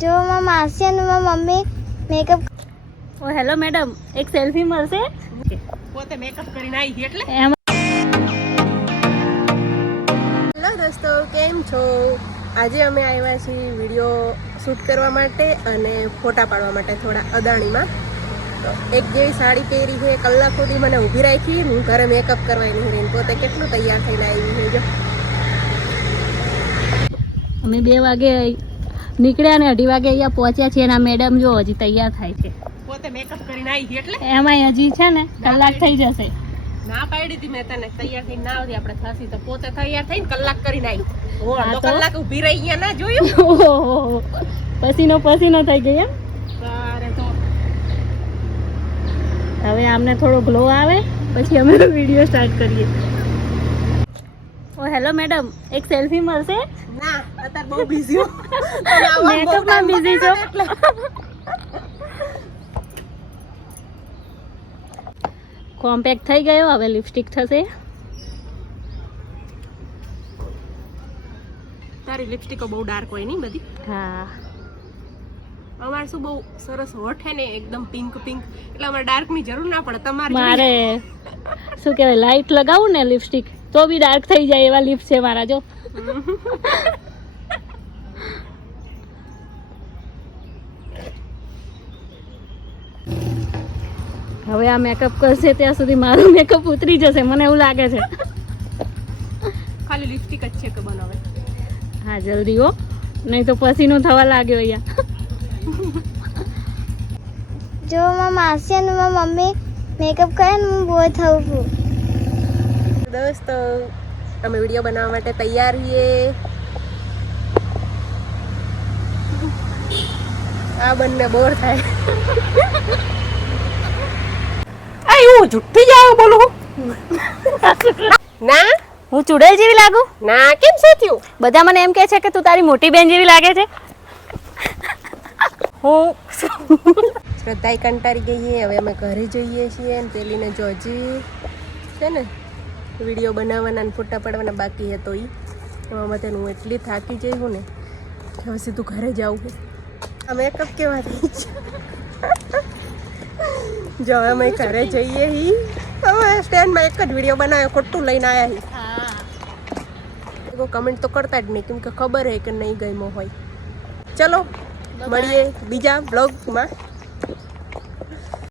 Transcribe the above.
જો મારા માસી અને મારા મમ્મી મેકઅપ. ઓ હેલો મેડમ, એક સેલ્ફી મળશે? પોતે મેકઅપ કરીને આવી એટલે. હેલો દોસ્તો, કેમ છો? આજે અમે આવ્યા છીએ વિડીયો શૂટ કરવા માટે અને ફોટા પાડવા માટે થોડા અદાણીમાં. તો એક જેવી સાડી પહેરી છે, કલાક સુધી મને ઊભી રાખી, હું ઘરે મેકઅપ કરવા નહીં રહીને પોતે કેટલું તૈયાર થઈને આવી છે. જો અમે 2 વાગે નીકળ્યા ને 2:30 વાગે અહીંયા પહોંચ્યા છીએ અને આ મેડમ જો હજી તૈયાર થાય છે. પોતે મેકઅપ કરીને આવી એટલે. એમાંય હજી છે ને કલાક થઈ જશે. ના પાડી હતી મેં તને, તૈયાર થઈને ના આવતી આપણે થશી તો પોતે તૈયાર થઈને કલાક કરીને આવી. હું અડધો કલાક ઊભી રહી ગયા, ના જોયું? ઓહો, પસીનો થઈ ગઈ એમ. અરે તો હવે આમને થોડો ગ્લો આવે પછી અમે વિડીયો સ્ટાર્ટ કરીએ. ઓ હેલો મેડમ, એક સેલ્ફી મળશે? ના, અત્યારે બહુ બિઝી છું. મેકઅપમાં બિઝી છો? કોમ્પેક્ટ થઈ ગયો, હવે લિપસ્ટિક થશે. તારી લિપસ્ટિકો બહુ ડાર્ક હોય નહીં બધી. હા, અમારે શું બહુ સરસ હોઠ હે ને, એકદમ પિંક પિંક, એટલે અમારે ડાર્ક ની જરૂર ના પડે. તમારે મારે શું કહેવાય, લાઇટ લગાવું ને લિપસ્ટિક તો બી ડાર્ક થઈ જાય એવા લિપ્સ છે મારા. જો હવે આ મેકઅપ કરશે ત્યાં સુધી મારું મેકઅપ ઉતરી જશે, મને એવું લાગે છે. ખાલી લિપસ્ટિક જ છે કે બનાવે. હા જલ્દી હો, નહીં તો પસીનો થવા લાગ્યો અહીંયા. જો મારા માસી અને મારા મમ્મી મેકઅપ કરે ને હું બહુ થવું છું. દોસ્તો, અમે વિડીયો બનાવવા માટે તૈયાર છીએ. આ બંને બોર થાય. હું જુઠ્ઠી જાવ બોલું? ના, હું ચુડેલ જેવી લાગુ? ના, કેમ શું થયું? બધા મને એમ કહે છે કે તું તારી મોટી બેન જેવી લાગે છે. હું શ્રદ્ધા કંટાળી ગઈ છે, હવે અમે ઘરે જઈએ છીએ. અને પેલીને જો હજી છે ને વિડીયો બનાવવાના અને ફોટા પાડવાના બાકી હતો. એમાં બધા હું એટલી થાકી જઈ હું ને હવે સીધું ઘરે જાઉં છે. આ મેકઅપ કેવા થઈ છે? જો અમે ઘરે જઈએ હી, હવે સ્ટેન્ડમાં એક જ વિડીયો બનાવ્યો, ખોટું લઈને આવ્યા હી. કમેન્ટ તો કરતા જ નહીં, કેમ કે ખબર હે કે નહીં ગમ્યો હોય. ચલો મળીએ બીજા બ્લોગમાં.